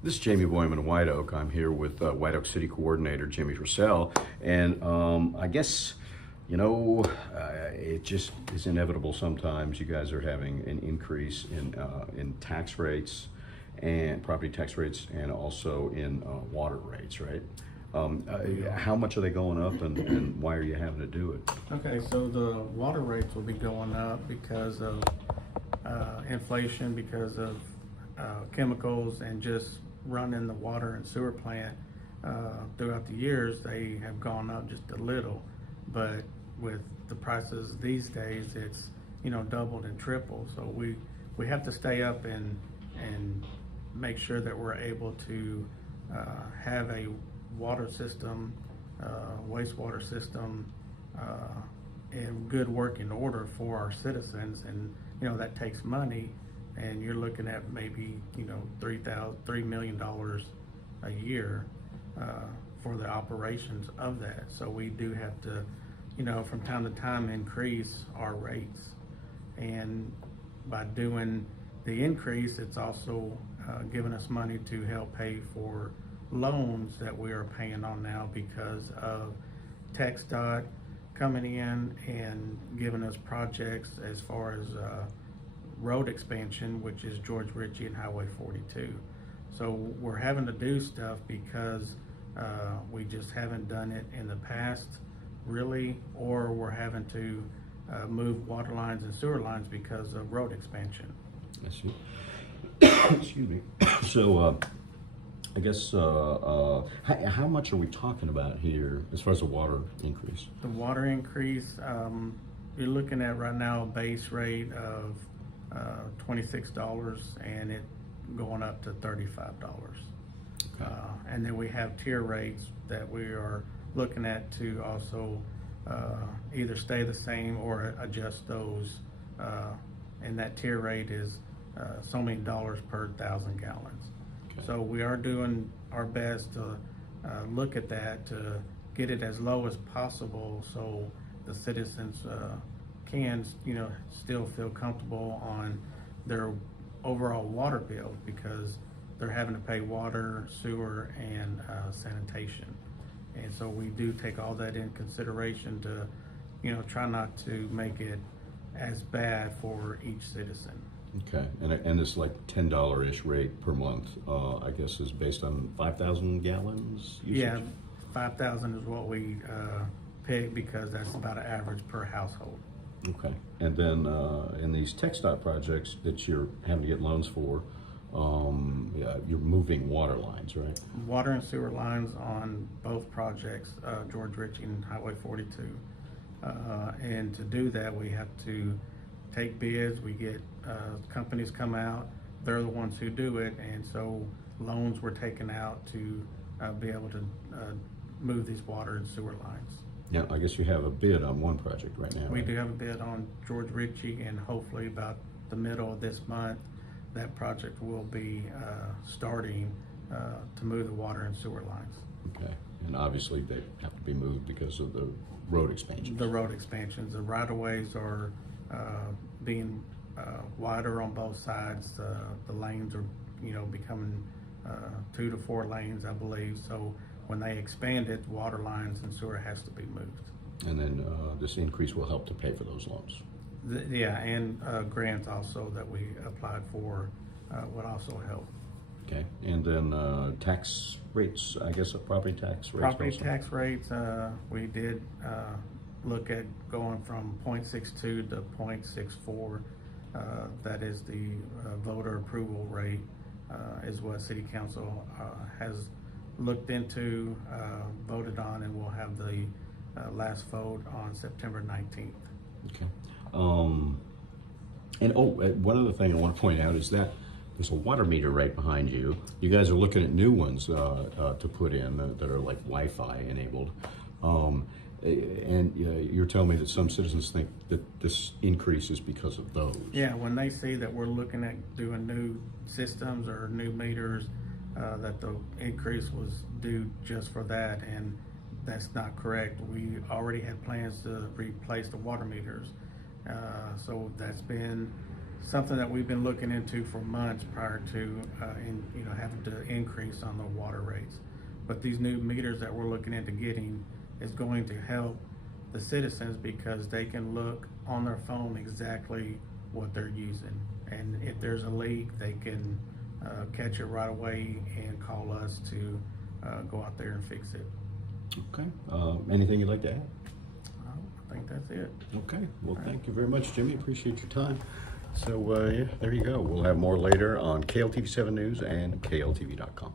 This is Jamey Boyum in White Oak. I'm here with White Oak City Coordinator Jamey Purcell, and I guess it just is inevitable. Sometimes you guys are having an increase in tax rates and property tax rates, and also in water rates, right? How much are they going up, and why are you having to do it? Okay, so the water rates will be going up because of inflation, because of chemicals, and just running the water and sewer plant throughout the years. They have gone up just a little, but with the prices these days, it's doubled and tripled. So we have to stay up and make sure that we're able to have a water system, wastewater system in good working order for our citizens. And that takes money, and you're looking at maybe $3 million a year for the operations of that. So we do have to from time to time increase our rates, and by doing the increase, it's also giving us money to help pay for loans that we are paying on now because of TxDOT coming in and giving us projects as far as road expansion, which is George Ritchie and Highway 42. So we're having to do stuff because we just haven't done it in the past, really, or we're having to move water lines and sewer lines because of road expansion. I see. Excuse me. So I guess how much are we talking about here as far as the water increase? The water increase, you're looking at right now a base rate of $26, and it going up to $35. Okay. And then we have tier rates that we are looking at to also either stay the same or adjust those. And that tier rate is so many dollars per 1,000 gallons. Okay. So we are doing our best to look at that, to get it as low as possible, so the citizens can still feel comfortable on their overall water bill, because they're having to pay water, sewer, and sanitation. And so we do take all that in consideration to try not to make it as bad for each citizen. Okay, and this like $10-ish rate per month, I guess, is based on 5,000 gallons usage? Yeah, 5,000 is what we pick because that's about an average per household. Okay, and then in these TxDOT projects that you're having to get loans for, you're moving water lines, right? Water and sewer lines on both projects, George Ritchie and Highway 42. And to do that, we have to take bids. We get companies come out. They're the ones who do it, and so loans were taken out to be able to move these water and sewer lines. Yeah, I guess you have a bid on one project right now. We right? do have a bid on George Ritchie, and hopefully about the middle of this month, that project will be starting to move the water and sewer lines. Okay, and obviously they have to be moved because of the road expansion. The road expansions, the right-of-ways are being wider on both sides. The lanes are, becoming 2 to 4 lanes, I believe. So when they expand it, water lines and sewer has to be moved. And then this increase will help to pay for those loans. Yeah, and grants also that we applied for would also help. Okay, and then tax rates, I guess, property tax rates. Property also. tax rates, we did look at going from 0.62 to 0.64. That is the voter approval rate, is what City Council has looked into, voted on, and we'll have the last vote on September 19th. Okay. And one other thing I want to point out is that there's a water meter right behind you. You guys are looking at new ones to put in that are like Wi-Fi enabled. And you're telling me that some citizens think that this increase is because of those. Yeah, when they see that we're looking at doing new systems or new meters, that the increase was due just for that, and that's not correct. We already had plans to replace the water meters. So that's been something that we've been looking into for months prior to, having to increase on the water rates. But these new meters that we're looking into getting is going to help the citizens because they can look on their phone exactly what they're using. And if there's a leak, they can catch it right away and call us to go out there and fix it. Okay. Anything you'd like to add? I think that's it. Okay. Well, thank you very much, Jimmy. Appreciate your time. So, yeah, there you go. We'll have more later on KLTV 7 News and KLTV.com.